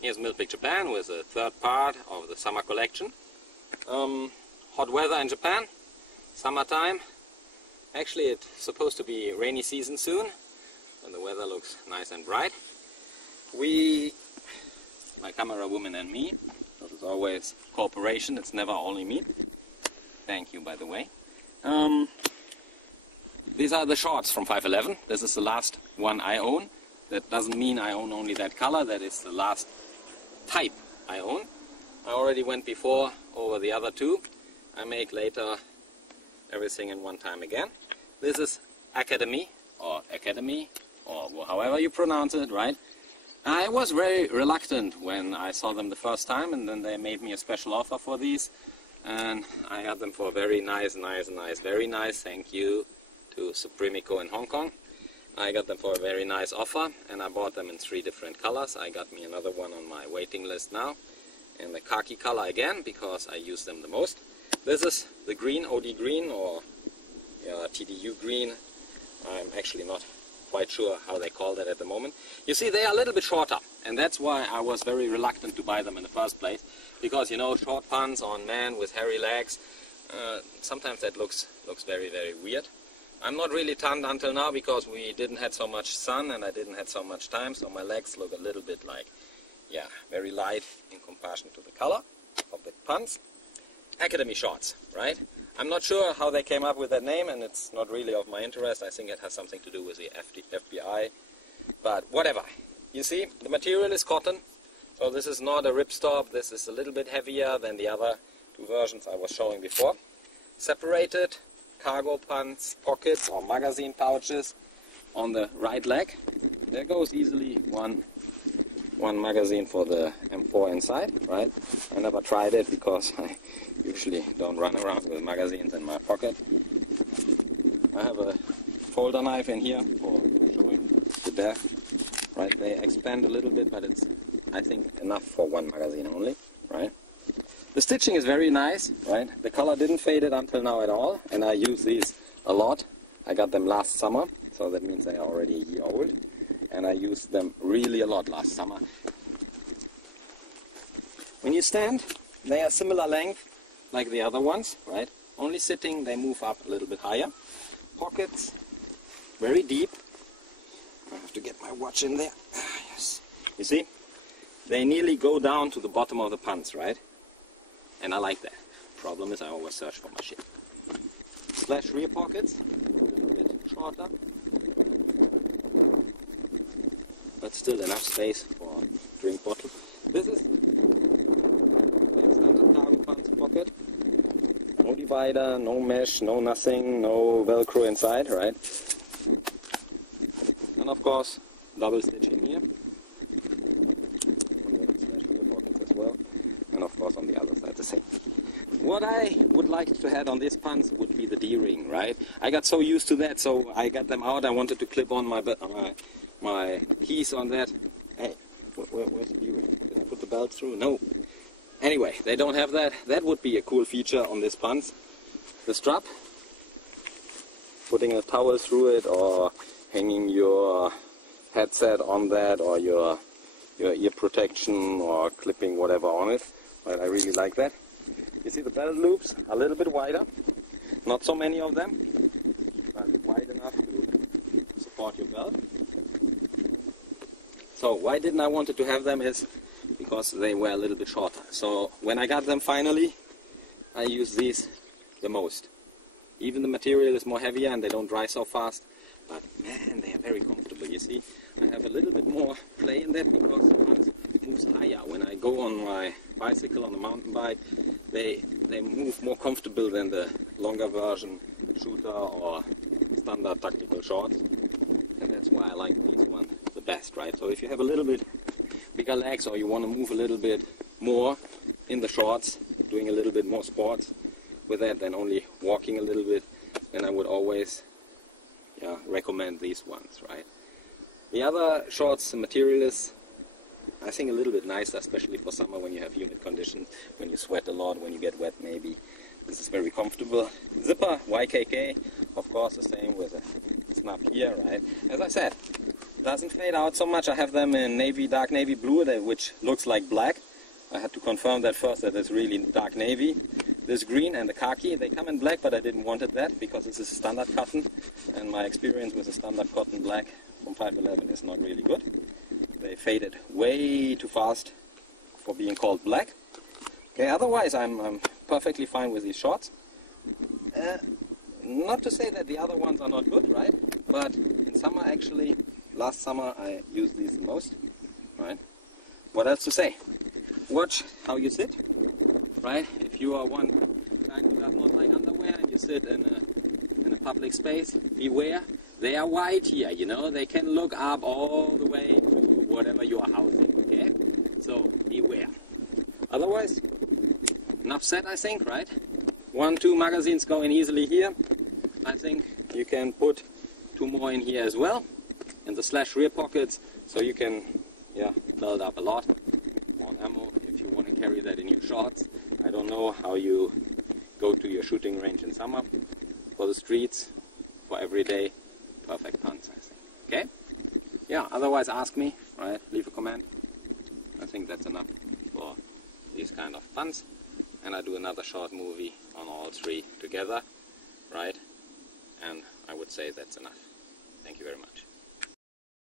Here's Milpic Japan with the third part of the summer collection. Hot weather in Japan, summertime. Actually, it's supposed to be rainy season soon, and the weather looks nice and bright. My camera woman and me, because it's always cooperation, it's never only me. Thank you, by the way. These are the shorts from 511. This is the last one I own. That doesn't mean I own only that color, that is the last type I own. I already went before over the other two. I make later everything in one time again. This is Academy, or however you pronounce it, right? I was very reluctant when I saw them the first time, and then they made me a special offer for these. And I got them for a very nice, very nice, thank you to Supremico in Hong Kong. I got them for a very nice offer, and I bought them in 3 different colors. I got me another one on my waiting list now, in the khaki color again, because I use them the most. This is the green, OD green, or TDU green. I'm actually not quite sure how they call that at the moment. You see, they are a little bit shorter, and that's why I was very reluctant to buy them in the first place, because, you know, short pants on men with hairy legs, sometimes that looks very, very weird. I'm not really tanned until now because we didn't have so much sun and I didn't have so much time, so my legs look a little bit like, yeah, very light in comparison to the color of the pants. Academy shorts, right? I'm not sure how they came up with that name, and it's not really of my interest. I think it has something to do with the FBI, but whatever. You see, the material is cotton, so this is not a ripstop. This is a little bit heavier than the other 2 versions I was showing before. Separated cargo pants, pockets or magazine pouches on the right leg. There goes easily one magazine for the M4 inside, right? I never tried it because I usually don't run around with magazines in my pocket. I have a folder knife in here for showing the depth, right? They expand a little bit, but it's, I think, enough for 1 magazine only, right? The stitching is very nice, right? The color didn't fade it until now at all, and I use these a lot. I got them last summer, so that means they are already a year old, and I used them really a lot last summer. When you stand, they are similar length like the other ones, right? Only sitting, they move up a little bit higher. Pockets, very deep. I have to get my watch in there. Yes. You see? They nearly go down to the bottom of the pants, right? And I like that. Problem is I always search for my shit. Slash rear pockets, a little bit shorter, but still enough space for a drink bottle. This is the standard cargo pants pocket. No divider, no mesh, no nothing, no Velcro inside, right? And of course, double stitching here. Slash rear pockets as well. And of course on the other side the same. What I would like to have on these pants would be the D-ring, right? I got so used to that, so I got them out. I wanted to clip on my piece on that. Hey, where's the D-ring? Did I put the belt through? No. Anyway, they don't have that. That would be a cool feature on this pants. The strap, putting a towel through it, or hanging your headset on that, or your ear protection, or clipping whatever on it. But I really like that. You see the belt loops are a little bit wider. Not so many of them, but wide enough to support your belt. So why didn't I want to have them is because they were a little bit shorter. So when I got them finally, I use these the most. Even the material is more heavier and they don't dry so fast. But man, they are very comfortable. You see, I have a little bit more play in that because the pants moves higher. When I go on my bicycle, on the mountain bike, they move more comfortable than the longer version shooter or standard tactical shorts. And that's why I like these ones the best, right? So if you have a little bit bigger legs or you want to move a little bit more in the shorts, doing a little bit more sports with that than only walking a little bit, then I would always recommend these ones, right? The other shorts, the material is, I think, a little bit nicer, especially for summer when you have humid conditions, when you sweat a lot, when you get wet maybe. This is very comfortable. Zipper, YKK, of course the same with a snap here, right? As I said, doesn't fade out so much. I have them in navy, dark navy blue, which looks like black. I had to confirm that first, that it's really dark navy. This green and the khaki, they come in black, but I didn't want it that because this is standard cotton, and my experience with the standard cotton black from 511 is not really good. They faded way too fast for being called black. Okay, otherwise I'm perfectly fine with these shorts. Not to say that the other ones are not good, right? But in summer, actually, last summer I used these the most, right? What else to say? Watch how you sit, right? If you are one guy who does not like underwear and you sit in a public space, beware. They are wide here, you know, they can look up all the way to whatever you are housing, okay? So, beware. Otherwise, enough said, I think, right? 1, 2 magazines go in easily here. I think you can put 2 more in here as well, in the slash rear pockets, so you can, build up a lot on ammo if you want to carry that in your shorts. I don't know how you go to your shooting range in summer. For the streets, for every day, perfect pants, I think. Okay? Yeah, otherwise ask me, right? Leave a comment. I think that's enough for these kind of funds. And I do another short movie on all 3 together, right? And I would say that's enough. Thank you very much.